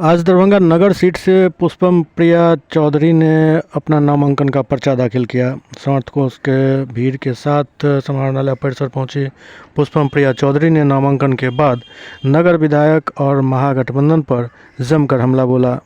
आज दरभंगा नगर सीट से पुष्पम प्रिया चौधरी ने अपना नामांकन का पर्चा दाखिल किया। समर्थकों के भीड़ के साथ समाहरणालय परिसर पहुंची पुष्पम प्रिया चौधरी ने नामांकन के बाद नगर विधायक और महागठबंधन पर जमकर हमला बोला।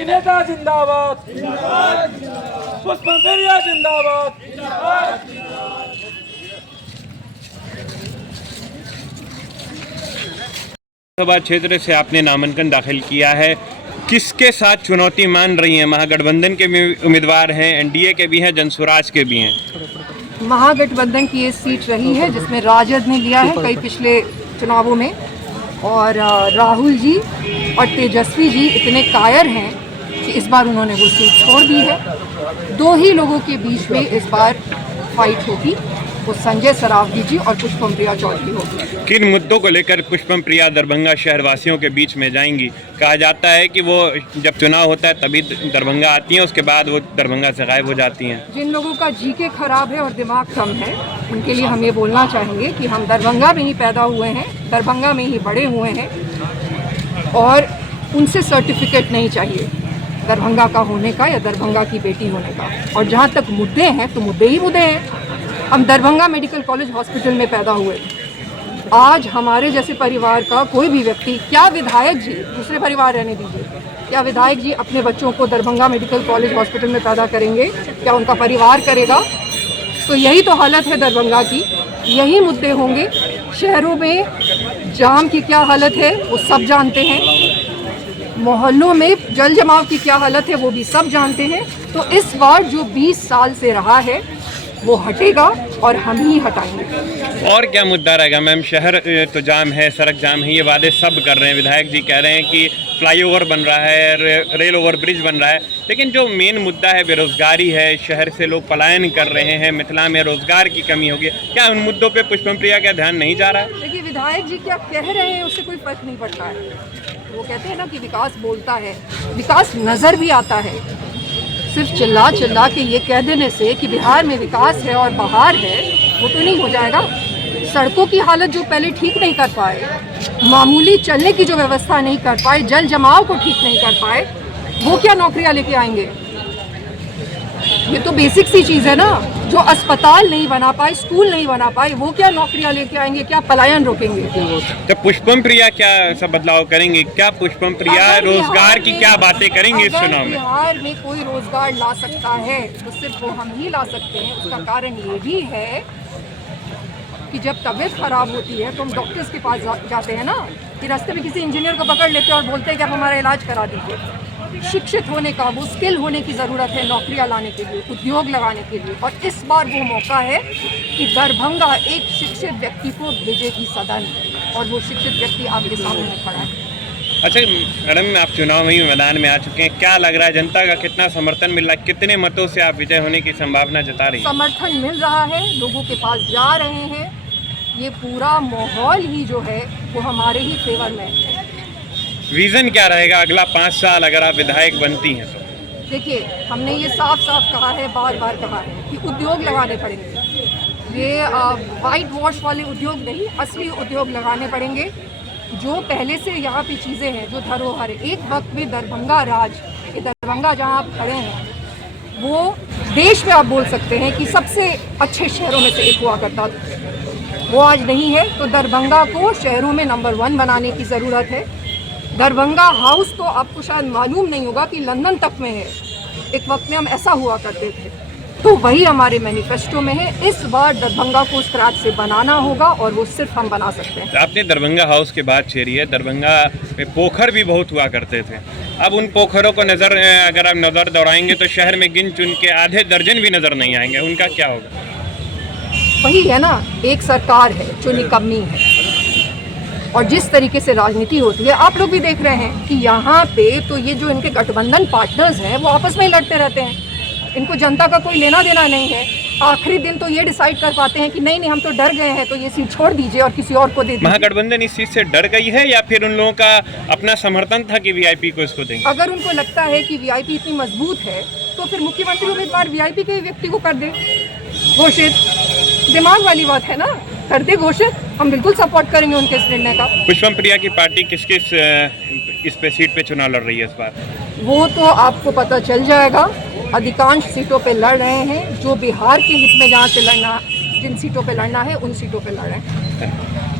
नेता जिंदाबाद, पुष्पम प्रिया जिंदाबाद। लोकसभा क्षेत्र से आपने नामांकन दाखिल किया है, किसके साथ चुनौती मान रही हैं? महागठबंधन के भी उम्मीदवार हैं, एनडीए के भी हैं, जनसुराज के भी हैं। महागठबंधन की ये सीट रही है जिसमें राजद ने लिया है कई पिछले चुनावों में, और राहुल जी और तेजस्वी जी इतने कायर हैं कि इस बार उन्होंने वो सीट छोड़ दी है। दो ही लोगों के बीच में इस बार फाइट होगी, वो संजय सरावगी जी और पुष्पम प्रिया चौधरी होगी। किन मुद्दों को लेकर पुष्पम प्रिया दरभंगा शहरवासियों के बीच में जाएंगी? कहा जाता है कि वो जब चुनाव होता है तभी दरभंगा आती हैं, उसके बाद वो दरभंगा से गायब हो जाती हैं। जिन लोगों का जीके खराब है और दिमाग कम है, उनके लिए हम ये बोलना चाहेंगे कि हम दरभंगा में ही पैदा हुए हैं, दरभंगा में ही बड़े हुए हैं, और उनसे सर्टिफिकेट नहीं चाहिए दरभंगा का होने का या दरभंगा की बेटी होने का। और जहाँ तक मुद्दे हैं तो मुद्दे ही मुद्दे हैं। हम दरभंगा मेडिकल कॉलेज हॉस्पिटल में पैदा हुए। आज हमारे जैसे परिवार का कोई भी व्यक्ति, क्या विधायक जी, दूसरे परिवार रहने दीजिए, क्या विधायक जी अपने बच्चों को दरभंगा मेडिकल कॉलेज हॉस्पिटल में पैदा करेंगे? क्या उनका परिवार करेगा? तो यही तो हालत है दरभंगा की, यही मुद्दे होंगे। शहरों में जाम की क्या हालत है वो सब जानते हैं, मोहल्लों में जल जमाव की क्या हालत है वो भी सब जानते हैं। तो इस बार जो 20 साल से रहा है वो हटेगा और हम ही हटाएंगे। और क्या मुद्दा रहेगा मैम? शहर तो जाम है, सड़क जाम है, ये वादे सब कर रहे हैं। विधायक जी कह रहे हैं कि फ्लाईओवर बन रहा है, रेल ओवर ब्रिज बन रहा है, लेकिन जो मेन मुद्दा है बेरोजगारी है, शहर से लोग पलायन कर रहे हैं, मिथिला में रोजगार की कमी होगी। क्या उन मुद्दों पे पुष्पम प्रिया का ध्यान नहीं जा रहा है? देखिए, विधायक जी क्या कह रहे हैं उससे कोई फर्क नहीं पड़ता है। वो कहते हैं ना कि विकास बोलता है, विकास नज़र भी आता है। सिर्फ चिल्ला चिल्ला के ये कह देने से कि बिहार में विकास है और बहार है, वो तो नहीं हो जाएगा। सड़कों की हालत जो पहले ठीक नहीं कर पाए, मामूली चलने की जो व्यवस्था नहीं कर पाए, जल जमाव को ठीक नहीं कर पाए, वो क्या नौकरियां लेके आएंगे? ये तो बेसिक सी चीज़ है ना। जो अस्पताल नहीं बना पाए, स्कूल नहीं बना पाए, वो क्या नौकरियां लेके आएंगे? क्या पलायन रोकेंगे? तो पुष्पम प्रिया क्या सब बदलाव करेंगे? क्या पुष्पम प्रिया रोजगार की क्या बातें करेंगे इस चुनाव में? बिहार में कोई रोजगार ला सकता है तो सिर्फ वो हम ही ला सकते हैं। उसका कारण ये भी है कि जब तबीयत खराब होती है तो हम डॉक्टर्स के पास जाते हैं ना, कि रास्ते में किसी इंजीनियर को पकड़ लेते हैं और बोलते हैं कि आप हमारा इलाज करा दीजिए। शिक्षित होने का, वो स्किल होने की ज़रूरत है नौकरियां लाने के लिए, उद्योग लगाने के लिए। और इस बार वो मौका है कि दरभंगा एक शिक्षित व्यक्ति को भेजेगी सदन, और वो शिक्षित व्यक्ति आपके सामने खड़ा है। अच्छा मैडम, आप चुनाव में ही मैदान में आ चुके हैं, क्या लग रहा है जनता का कितना समर्थन मिल रहा है? कितने मतों से आप विजय होने की संभावना जता रही हैं? समर्थन मिल रहा है, लोगों के पास जा रहे हैं। ये पूरा माहौल ही जो है वो हमारे ही फेवर में है। विजन क्या रहेगा अगला 5 साल अगर आप विधायक बनती हैं तो? देखिए, हमने ये साफ साफ कहा है, बार बार कहा है कि उद्योग लगाने पड़ेंगे। ये वाइट वॉश वाले उद्योग नहीं, असली उद्योग लगाने पड़ेंगे। जो पहले से यहाँ पे चीज़ें हैं, जो धरोहर है, एक वक्त में दरभंगा राज, ये दरभंगा जहाँ आप खड़े हैं वो देश में आप बोल सकते हैं कि सबसे अच्छे शहरों में से एक हुआ करता था। वो आज नहीं है, तो दरभंगा को शहरों में नंबर 1 बनाने की ज़रूरत है। दरभंगा हाउस तो आपको शायद मालूम नहीं होगा कि लंदन तक में है। एक वक्त में हम ऐसा हुआ करते थे, तो वही हमारे मैनिफेस्टो में है। इस बार दरभंगा को स्क्रैच से बनाना होगा, और वो सिर्फ हम बना सकते हैं। आपने दरभंगा हाउस की बात छेड़ी है। दरभंगा में पोखर भी बहुत हुआ करते थे, अब उन पोखरों को अगर आप नज़र दौड़ाएंगे तो शहर में गिन चुन के आधे दर्जन भी नज़र नहीं आएंगे, उनका क्या होगा? वही है ना, एक सरकार है जो निकम्मी है, और जिस तरीके से राजनीति होती है आप लोग भी देख रहे हैं कि यहाँ पे तो ये जो इनके गठबंधन पार्टनर्स हैं वो आपस में ही लड़ते रहते हैं। इनको जनता का कोई लेना देना नहीं है। आखिरी दिन तो ये डिसाइड कर पाते हैं कि नहीं हम तो डर गए हैं, तो ये सीट छोड़ दीजिए और किसी और को दे दीजिए। महागठबंधन इस चीज से डर गई है या फिर उन लोगों का अपना समर्थन था कि वीआईपी को इसको देंगे? अगर उनको लगता है कि वीआईपी इतनी मजबूत है तो फिर मुख्यमंत्री उम्मीदवार वीआईपी के व्यक्ति को कर दे घोषित। दिमाग वाली बात है ना, कर दे घोषित, हम बिल्कुल सपोर्ट करेंगे उनके इस निर्णय का। पुष्पम प्रिया की पार्टी किस किस इस पे सीट पे चुनाव लड़ रही है इस बार? वो तो आपको पता चल जाएगा। अधिकांश सीटों पे लड़ रहे हैं, जो बिहार के हित में जहाँ से लड़ना, जिन सीटों पे लड़ना है उन सीटों पे लड़ रहे हैं।